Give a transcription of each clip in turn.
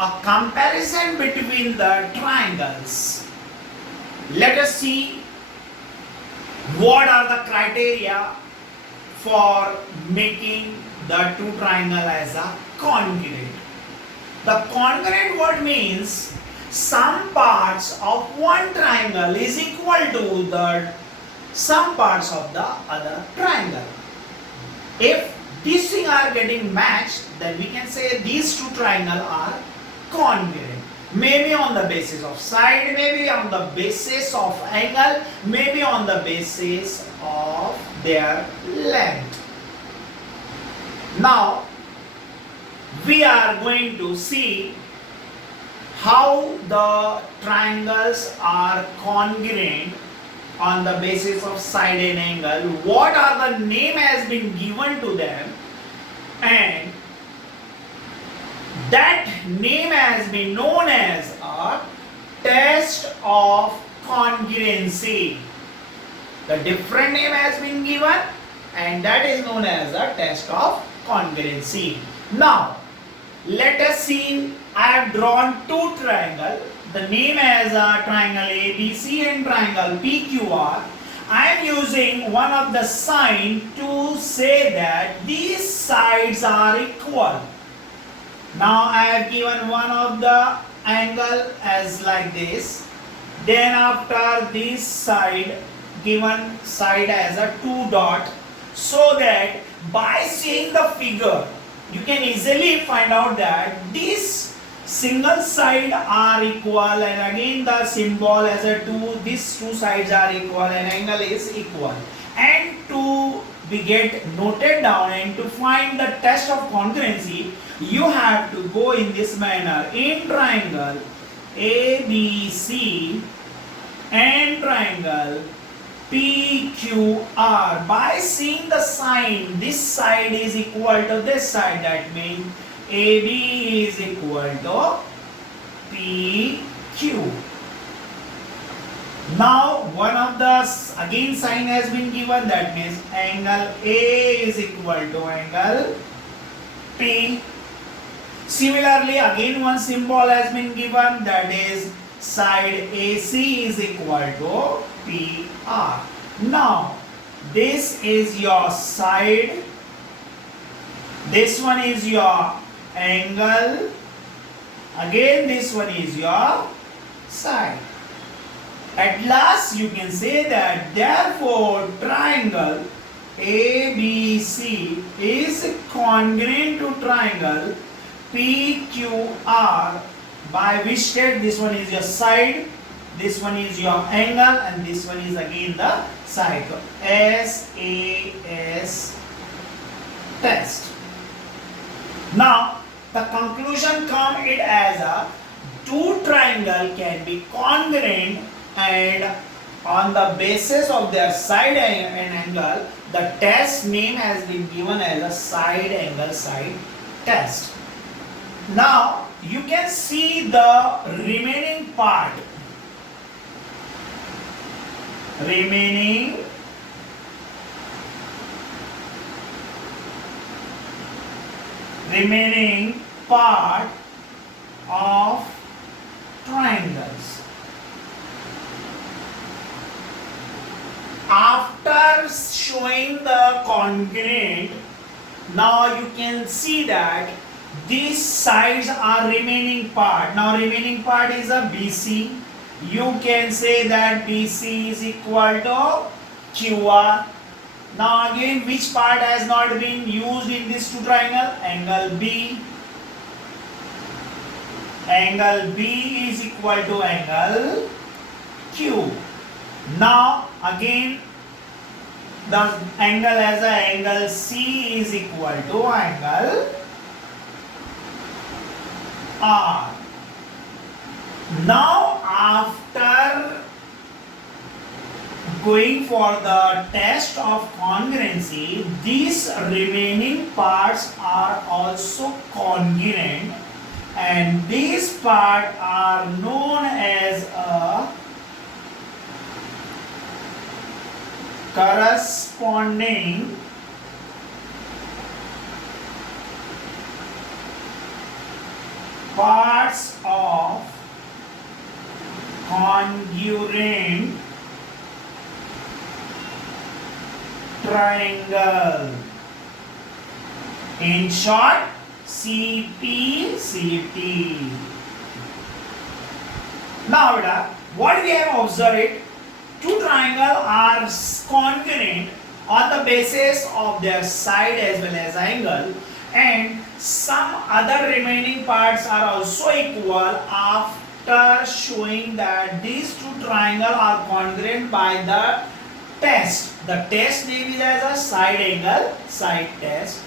a comparison between the triangles. Let us see what are the criteria for making the two triangle as a congruent. The congruent word means some parts of one triangle is equal to the some parts of the other triangle. If these things are getting matched, then we can say these two triangles are congruent. Maybe on the basis of side, maybe on the basis of angle, maybe on the basis of their length. Now, we are going to see how the triangles are congruent on the basis of side and angle, what are the name has been given to them, and that name has been known as a test of congruency. The different name has been given and that is known as a test of congruency. Now, let us see, I have drawn two triangles. The name as a triangle ABC and triangle PQR. I am using one of the sign to say that these sides are equal. Now I have given one of the angle as like this. Then after this side, given side as a 2 dot, so that by seeing the figure, you can easily find out that these single side are equal, and again the symbol as a 2, these two sides are equal and angle is equal. And to be get noted down and to find the test of congruency, you have to go in this manner. In triangle ABC and triangle PQR, by seeing the sign, this side is equal to this side, that means AB is equal to PQ. Now one of the again sign has been given, that means angle A is equal to angle P. Similarly, again one symbol has been given, that is side AC is equal to PR. Now this is your side, this one is your angle, again this one is your side. At last you can say that therefore triangle ABC is congruent to triangle PQR, by which state this one is your side, this one is your angle, and this one is again the side. So SAS test. Now the conclusion come it as a two triangle can be congruent, and on the basis of their side and angle, the test name has been given as a side angle side test. Now you can see the remaining part. Remaining part of triangles. After showing the congruent, now you can see that these sides are remaining part. Now remaining part is a BC. You can say that BC is equal to QR. Now again, which part has not been used in this two triangle? Angle B. Angle B is equal to angle Q. Now again, the angle as a angle C is equal to angle R. Now after going for the test of congruency, these remaining parts are also congruent, and these parts are known as a corresponding parts of congruent triangle. In short, CPCT. Now, what we have observed, two triangles are congruent on the basis of their side as well as angle, and some other remaining parts are also equal after showing that these two triangles are congruent by the test. The test name is as a side angle side test.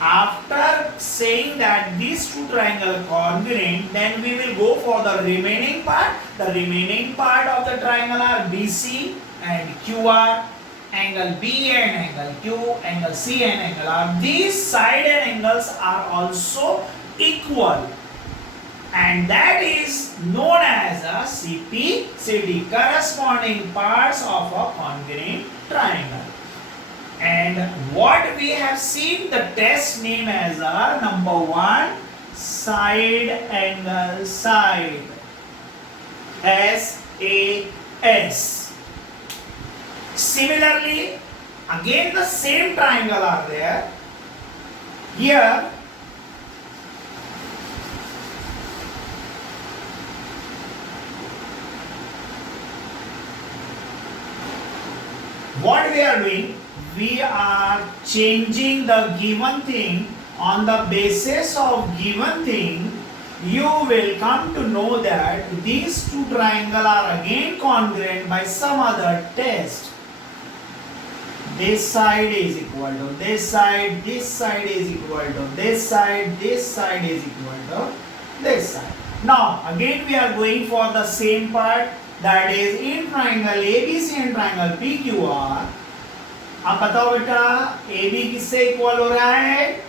After saying that these two triangles are congruent, then we will go for the remaining part. The remaining part of the triangle are BC and QR, angle B and angle Q, angle C and angle R. These side angles are also equal, and that is known as a CPCT, corresponding parts of a congruent triangle. And what we have seen, the test name as a number 1, side angle side, SAS. Similarly, again the same triangle are there. Here what we are doing, we are changing the given thing. On the basis of given thing, you will come to know that these two triangles are again congruent by some other test. This side is equal to this side is equal to this side is equal to this side. Now again we are going for the same part, that is in triangle ABC and triangle PQR. अब बताओ बेटा AB किससे equal हो रहा है?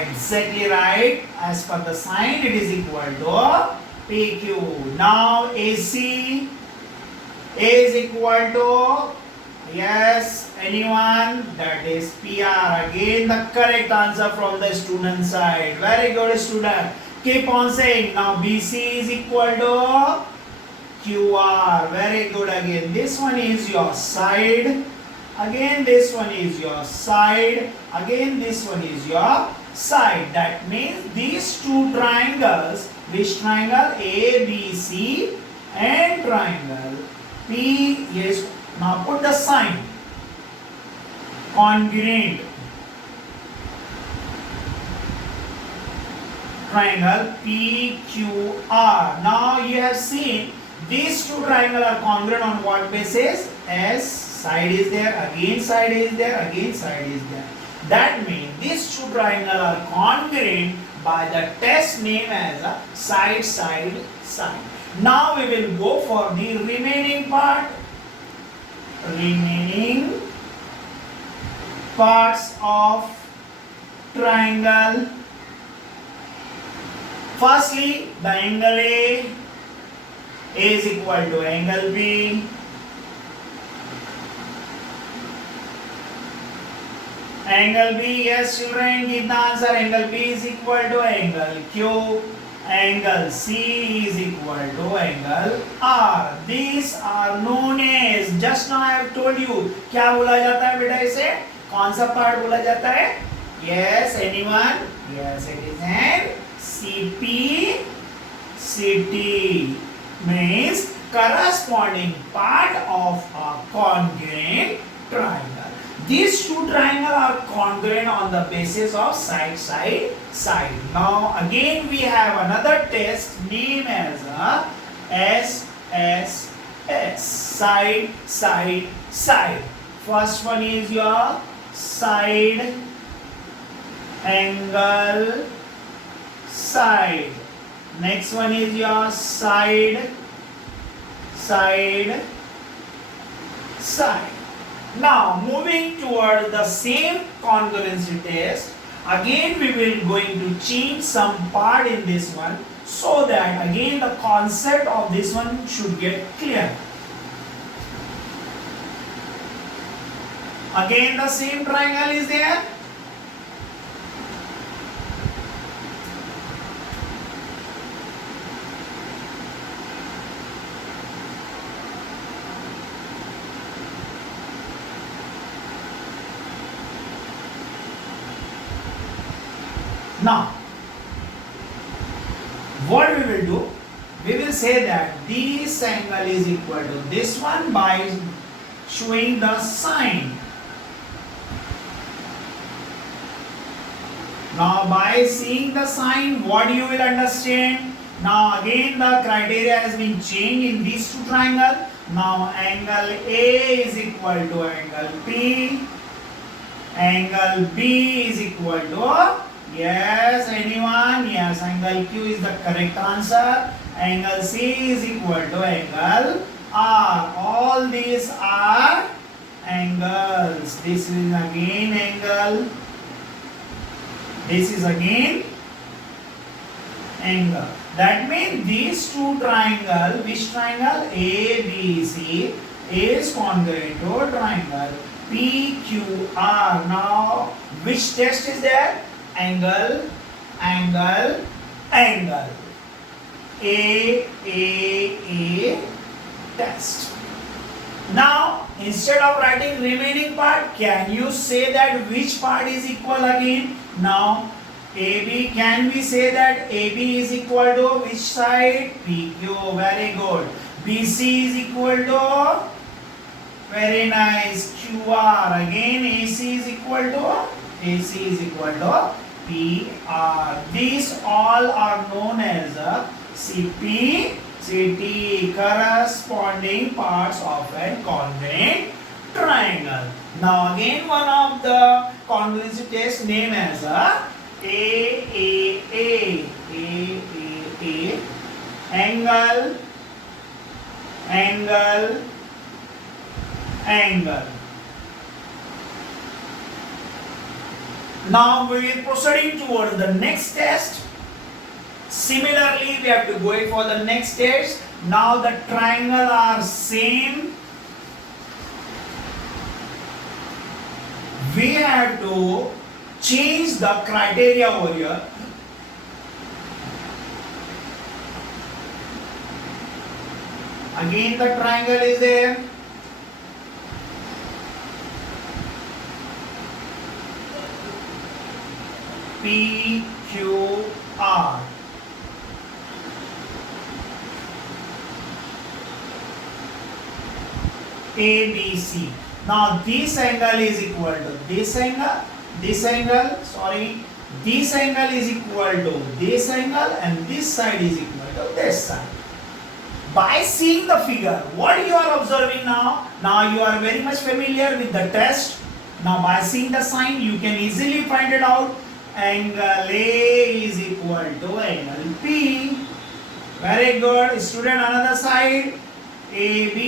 Exactly right. As per the sign, it is equal to PQ. Now AC is equal to, yes, anyone? That is PR. Again the correct answer from the student side. Very good, student. Keep on saying. Now BC is equal to QR. Very good. Again this one is your side. Again this one is your side. Again this one is your side. That means these two triangles, which triangle? ABC and triangle P. Yes. Now put the sign. Congruent triangle PQR. Now you have seen these two triangles are congruent on what basis? S. Side is there, again side is there, again side is there. That means these two triangles are congruent by the test name as a side, side, side. Now we will go for the remaining part. Remaining parts of triangle. Firstly, the angle A is equal to angle B. Angle B, yes children, give the answer. Angle B is equal to angle Q. Angle C is equal to angle R. These are known as, just now I have told you, क्या बोला जाता है बेटा इसे? कौन सा part बोला जाता है? Yes, anyone? Yes, it is an CPCT, means corresponding part of a congruent triangle. These two triangles are congruent on the basis of side, side, side. Now again we have another test named as a SSS, side, side, side. First one is your side angle side. Next one is your side, side, side. Now moving toward the same congruency test, again we will going to change some part in this one, so that again the concept of this one should get clear. Again the same triangle is there. Now what we will do, we will say that this angle is equal to this one by showing the sign. Now by seeing the sign, what you will understand? Now again the criteria has been changed in these two triangles. Now angle A is equal to angle P. Angle B is equal to, yes, anyone? Yes, angle Q is the correct answer. Angle C is equal to angle R. All these are angles. This is again angle. This is again angle. That means these two triangles, which triangle? A, B, C is congruent to triangle PQR. Now, which test is there? Angle, angle, angle. A test. Now, instead of writing remaining part, can you say that which part is equal again? Now, AB, can we say that AB is equal to which side? PQ, very good. BC is equal to, very nice, QR. Again, AC is equal to PR. These all are known as CP, CT, corresponding parts of a congruent triangle. Now again one of the congruency tests named as AAA. Angle, angle, angle. Now we are proceeding towards the next test. Similarly, we have to go for the next test. Now the triangle are same. We have to change the criteria over here. Again the triangle is there. PQR. ABC. Now this angle is equal to this angle, this angle is equal to this angle, and this side is equal to this side. By seeing the figure, what you are observing now? Now you are very much familiar with the test. Now by seeing the sign, you can easily find it out. Angle A is equal to angle P. Very good. Student, another side. AB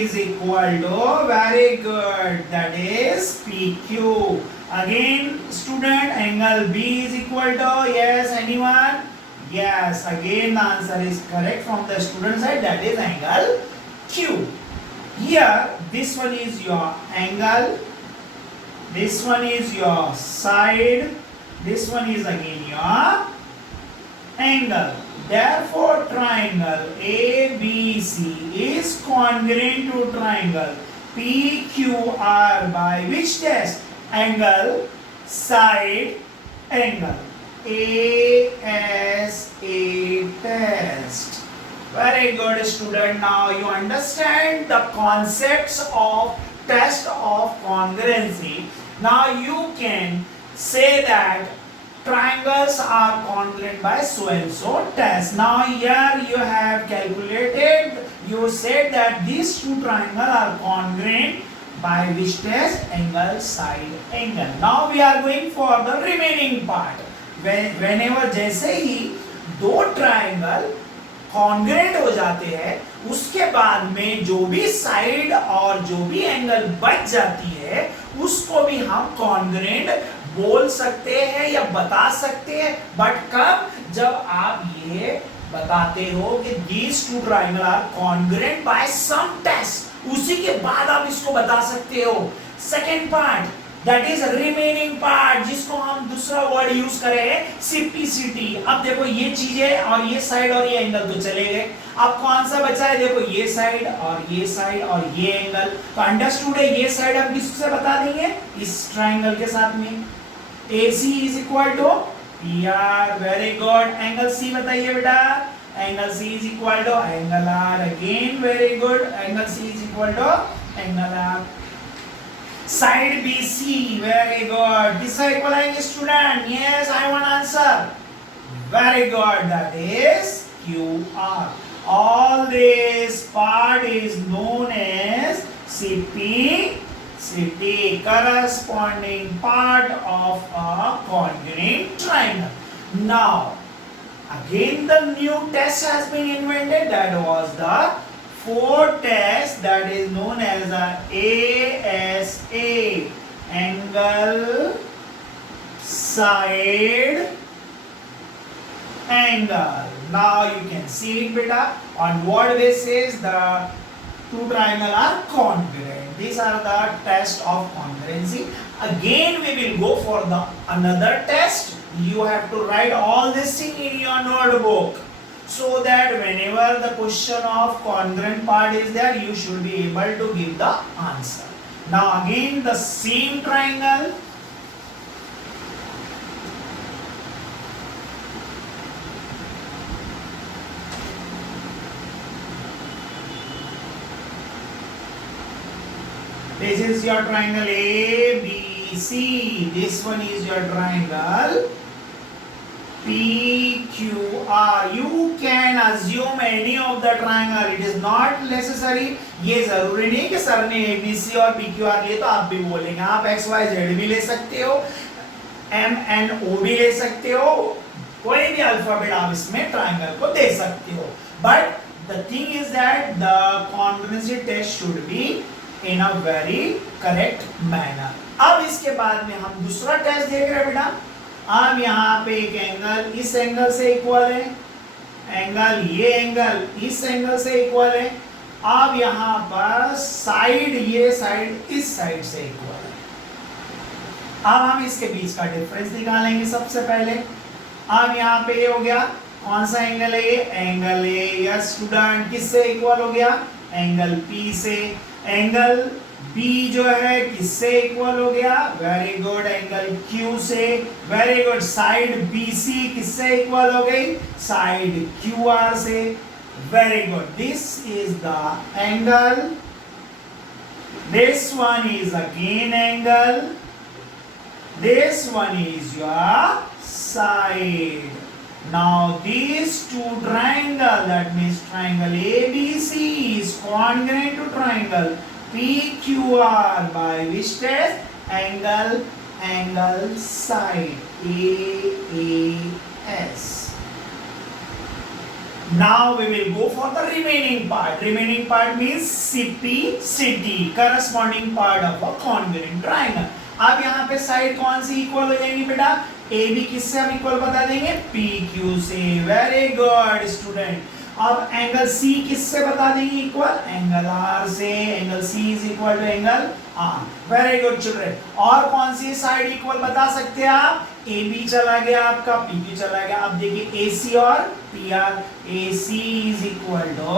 is equal to, very good, that is PQ. Again, student, angle B is equal to, yes, anyone? Yes, again the answer is correct from the student side, that is angle Q. Here, this one is your angle, this one is your side, this one is again your angle. Therefore, triangle ABC is congruent to triangle PQR by which test? Angle, side, angle. ASA test. Very good, student. Now you understand the concepts of test of congruency. Now you can say that triangles are congruent by so and so test. Now here you have calculated, you said that these two triangles are congruent by which test? Angle, side, angle. Now we are going for the remaining part. Whenever जैसे ही दो triangle congruent हो जाते हैं, उसके बाद में जो भी साइड और जो भी एंगल बच जाती है, उसको भी हम कॉन्ग्रुएंट बोल सकते हैं या बता सकते हैं. बट कब? जब आप ये बताते हो कि these two triangles are congruent by some test, उसी के बाद आप इसको बता सकते हो. Second part, that is remaining part, जिसको हम दूसरा वर्ड यूज करें सिंप्लिसिटी. अब देखो ये चीजें और ये साइड और ये एंगल तो चले गए. अब कौन सा बचा है? देखो ये साइड और ये साइड और ये एंगल. तो अंडरस्टूड है, ये साइड हम किससे बता देंगे? इस ट्राइंगल के साथ में AC is equal to PR, very good. Angle C बताइए बेटा। Angle C is equal to angle R, again very good. Angle C is equal to angle R। Side BC, very good. किससे इक्वल आएंगे student? Yes, I want answer. Very good, that is QR. All this part is known as CP, corresponding part of a congruent triangle. Now, again the new test has been invented. That was the fourth test, that is known as the ASA, angle side angle. Now you can see it beta. On what basis the two triangles are congruent. These are the test of congruency. Again we will go for the another test. You have to write all this thing in your notebook, so that whenever the question of congruent part is there, you should be able to give the answer. Now again the same triangle. This is your triangle ABC. This one is your triangle PQR. You can assume any of the triangle. It is not necessary. ये जरूरी नहीं कि sir ने ABC और PQR लिए तो आप भी बोलेंगे। आप XYZ भी ले सकते हो, MNO भी ले सकते हो, कोई भी अल्फाबेट आप इसमें ट्राइंगल को दे सकते हो। But the thing is that the congruency test should be in a very correct manner. अब इसके बाद में हम दूसरा टेस्ट देख रहे हैं बेटा। अब यहाँ पे एक एंगल इस एंगल से इक्वल है, एंगल ये एंगल इस एंगल से इक्वल है। अब यहाँ पर साइड, ये साइड इस साइड से इक्वल है। अब हम इसके बीच का डिफरेंस निकालेंगे सबसे पहले। अब यहाँ पे ये हो गया, कौन सा एंगल है ये? Angle A. यस स्टूडेंट, किससे इक्वल हो गया? एंगल P से। एंगल B जो है किससे इक्वल हो गया? वेरी गुड, एंगल Q से। वेरी गुड, साइड BC किससे इक्वल हो गई? साइड QR से। Very good, this is the angle, this one is again angle, this one is your side. Now these two triangle, that means triangle ABC is congruent to triangle PQR by which test? Angle side AAS. Now we will go for the remaining part. Remaining part means CPCD, corresponding part of a congruent triangle. अब यहाँ पे side कौन सी equal हो जाएंगी बेटा? AB किससे हम equal बता देंगे? PQ से। Very good student. अब एंगल C किससे बता देंगे इक्वल? एंगल R से। Angle C is equal to angle R। Very good children. और कौन सी साइड इक्वल बता सकते हैं आप? AB चला गया आपका, PQ चला गया। अब देखिए AC और PR, AC is equal to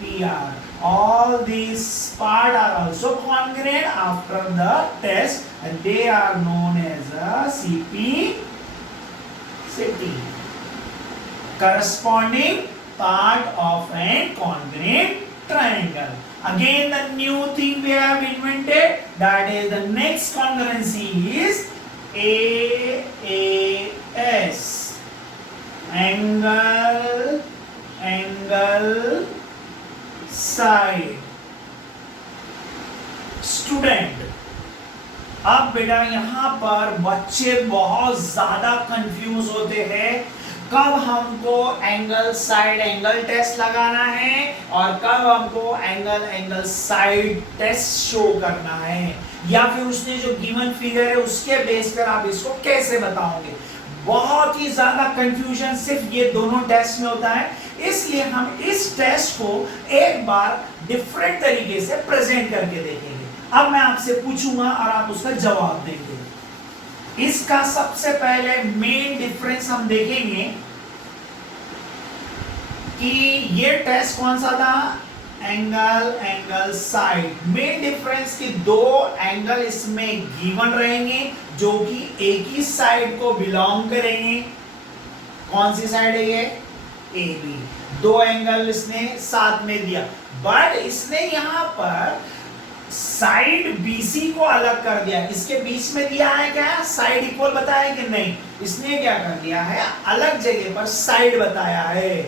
PR. All these part are also congruent after the test, and they are known as a CPCD, corresponding part of a congruent triangle. Again, the new thing we have invented, that is the next congruency is AAS, angle side. Student, अब बेटा यहां पर बच्चे बहुत ज्यादा confuse होते हैं कब हमको एंगल साइड एंगल टेस्ट लगाना है और कब हमको एंगल साइड टेस्ट शो करना है, या फिर उसने जो गिवन फिगर है उसके बेस पर आप इसको कैसे बताओगे। बहुत ही ज्यादा कंफ्यूजन सिर्फ ये दोनों टेस्ट में होता है। इसलिए हम इस टेस्ट को एक बार डिफरेंट तरीके से प्रेजेंट करके देखेंगे। अब मैं आपसे पूछूंगा और आप उसका जवाब देंगे। इसका सबसे पहले मेन डिफरेंस हम देखेंगे कि ये टेस्ट कौन सा था? Angle angle side. Main difference कि दो एंगल इसमें गिवन रहेंगे जो कि एक ही साइड को बिलोंग करेंगे। कौन सी साइड है ये? A B. दो एंगल इसने साथ में दिया, बट इसने यहां पर साइड BC को अलग कर दिया। इसके बीच में दिया है क्या साइड इक्वल बताया कि नहीं, इसने क्या कर दिया है अलग जगह पर साइड बताया है।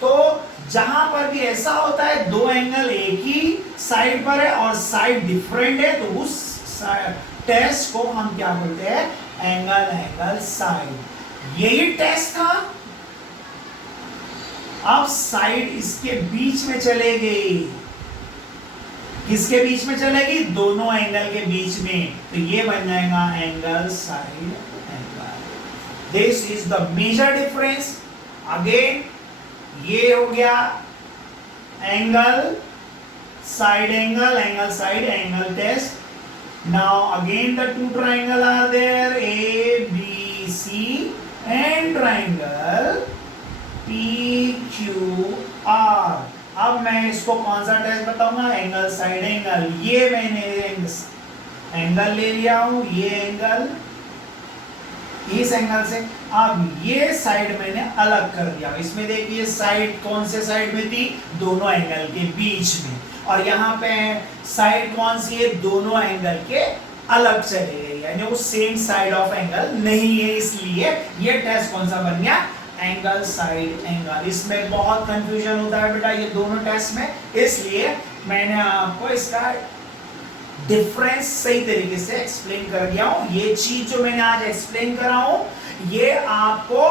तो जहां पर भी ऐसा होता है दो एंगल एक ही साइड पर है और साइड डिफरेंट है, तो उस टेस्ट को हम क्या बोलते हैं? Angle angle side. यही टेस्ट था। अब साइड इसके बीच में चले गई। किसके बीच में चलेगी? दोनों एंगल के बीच में। तो ये बन जाएगा angle side angle. This is the major difference. Again ये हो गया angle side angle, angle side angle test. Now again the two triangle are there, A B C and triangle P Q R. अब मैं इसको कौन सा test बताऊंगा? Angle side angle. ये मैंने एंगल ले लिया हूं, ये एंगल इस एंगल से। अब ये साइड मैंने अलग कर दिया। इसमें देखिए साइड कौन से साइड में थी? दोनों एंगल के बीच में। और यहाँ पे साइड कौन सी है? दोनों एंगल के अलग चले गई, यानी वो सेम साइड ऑफ एंगल नहीं है। इसलिए ये टेस्ट कौन सा बन गया? Angle side angle. इसमें बहुत कंफ्यूजन होता है बेटा ये दोनों टेस्ट में, इसलिए मैंने आपको इसका डिफरेंस सही तरीके से एक्सप्लेन कर दिया हूं। ये चीज जो मैंने आज एक्सप्लेन करा हूं ये आपको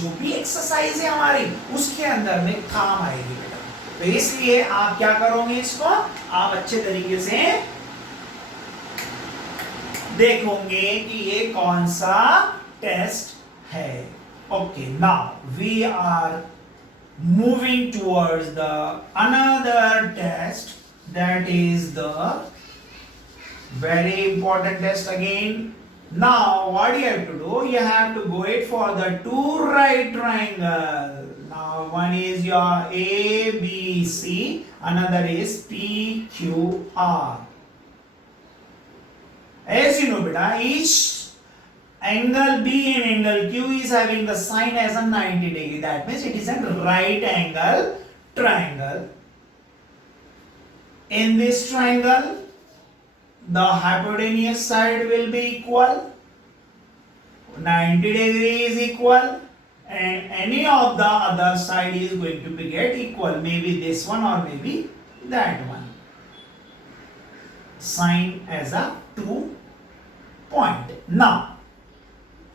जो भी एक्सरसाइज है हमारी उसके अंदर में काम आएगी बेटा। तो इसलिए आप क्या करोगे? इसको आप अच्छे तरीके से देखोगे कि ये कौन सा टेस्ट है। Okay, now we are moving towards the another test, that is the very important test again. Now what you have to do? You have to go it for the two right triangle. Now one is your ABC, another is PQR. As you know beta, each angle B and angle Q is having the sign as a 90 degree. That means it is a right angle triangle. In this triangle, the hypotenuse side will be equal. 90 degree is equal, and any of the other side is going to be get equal. Maybe this one or maybe that one. Sign as a 2 point. Now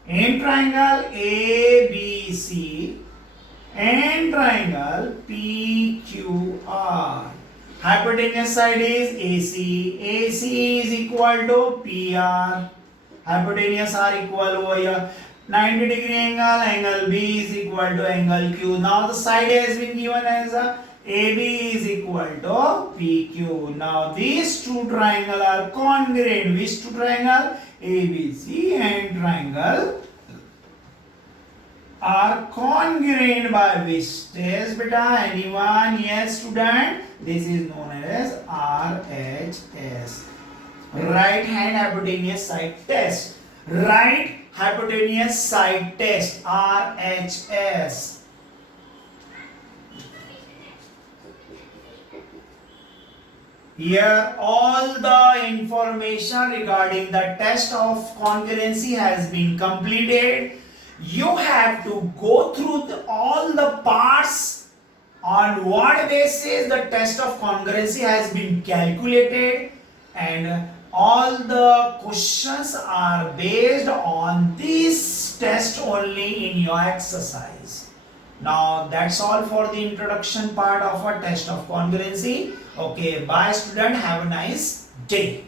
in triangle ABC and triangle PQR, hypotenuse side is AC. AC is equal to PR. Hypotenuse are equal over here. 90 degree angle, angle B is equal to angle Q. Now the side has been given as a AB is equal to PQ. Now these two triangles are congruent. Which two triangle? ABC and triangle are congruent by which test beta? Anyone? Yes student, this is known as RHS, right hand hypotenuse side test. Right hypotenuse side test, RHS. Here all the information regarding the test of congruency has been completed. You have to go through all the parts on what basis the test of congruency has been calculated, and all the questions are based on this test only in your exercise. Now that's all for the introduction part of a test of congruency. Okay, bye student, have a nice day.